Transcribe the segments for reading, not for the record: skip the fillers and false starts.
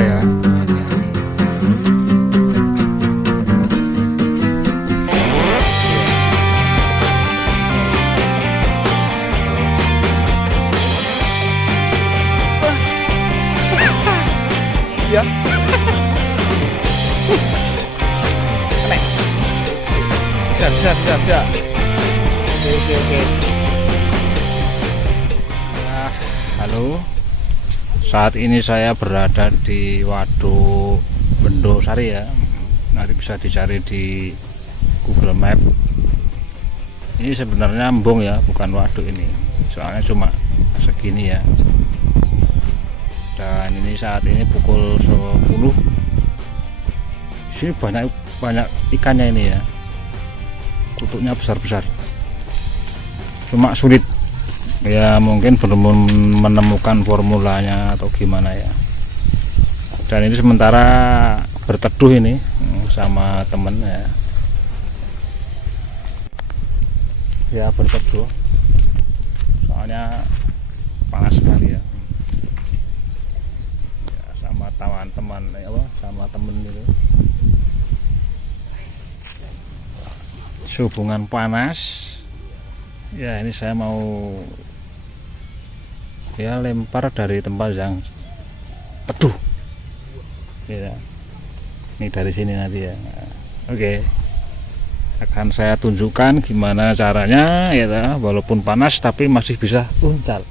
ya. Ya. Siap. Oke. Nah, halo. Saat ini saya berada di Waduk Bendosari ya. Nanti bisa dicari di Google Map. Ini sebenarnya embung ya, bukan waduk ini. Soalnya cuma segini ya. Dan ini saat ini pukul 10. Di sini banyak ikannya ini ya. Kutuknya besar-besar. Cuma sulit. Ya mungkin belum menemukan formulanya atau gimana ya. Dan ini sementara berteduh ini sama temen ya. Ya berteduh. Soalnya panas sekali ya. Sama teman-teman ya Allah, sama temen gitu. Sehubungan panas ya, ini saya mau ya lempar dari tempat yang teduh ya. Ini dari sini nanti ya. Oke, akan saya tunjukkan gimana caranya ya, walaupun panas tapi masih bisa uncal.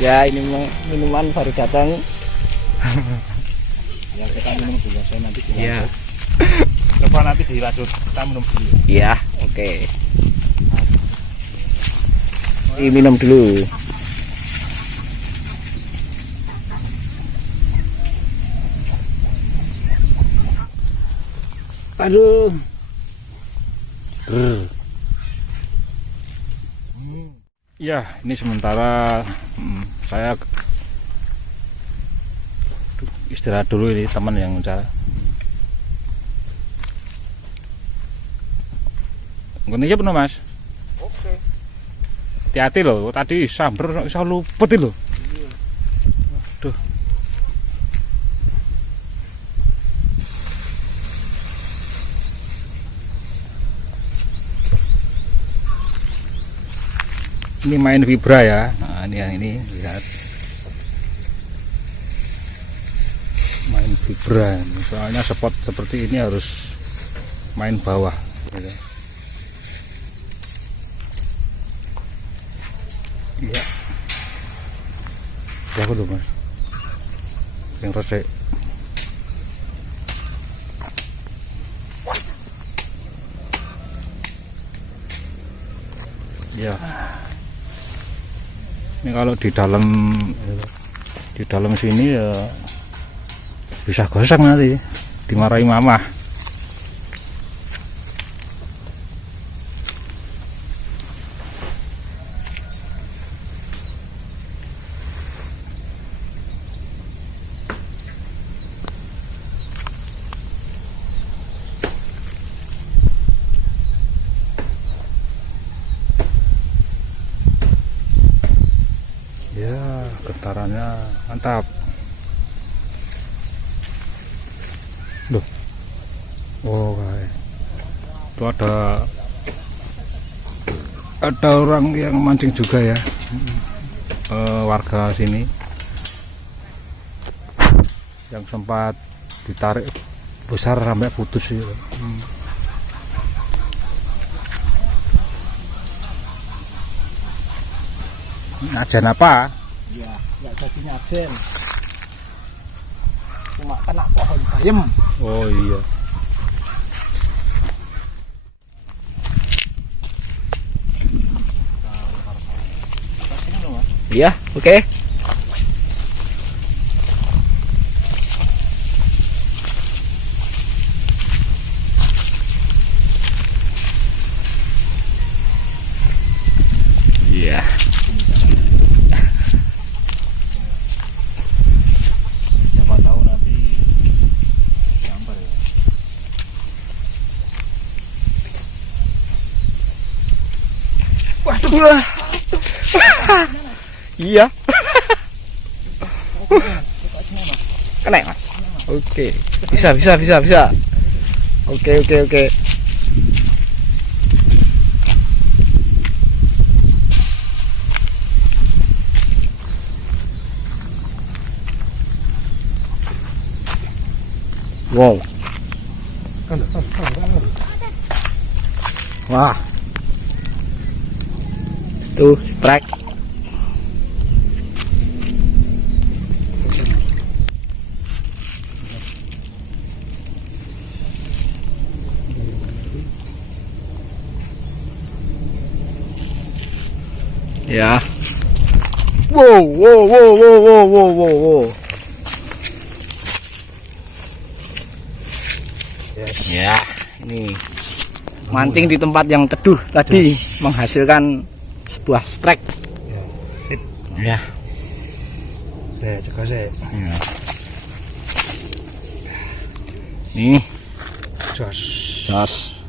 Ya ini minuman baru datang. Ya kita minum dulu, saya nanti dilanjut. Ya. Coba nanti dilanjut, kita minum dulu. Ya, oke. Ini minum dulu. Aduh. Ya, ini sementara saya istirahat dulu, ini teman yang cara. Ngene aja penuh Mas. Oke. Hati-hati loh, tadi samber iso luput lho. Aduh. Ini main vibra ya. Nah, ini yang ini lihat. Main vibra. Soalnya spot seperti ini harus main bawah gitu. Iya. Ya aku Mas. Yang resik. Ya. Ini kalau di dalam sini ya bisa gosong nanti, dimarahi mamah. Ya, getarannya mantap. Loh. Oh, kayak. Itu ada orang yang mancing juga ya. Warga sini yang sempat ditarik besar sampai putus gitu. Nyajan apa? Ya, nggak jadi nyajen. Cuma kena pohon bayem. Oh iya. Iya, oke. Iya. Wah. Iya. Kena mas. Oke. Bisa. Oke. Wow. Wah. Tuh, strike. Ya. Wow. Ya, ini mancing di tempat yang teduh tadi menghasilkan sebuah strike. Ya. Cekak sih. Ya. Nih, Jos. jos.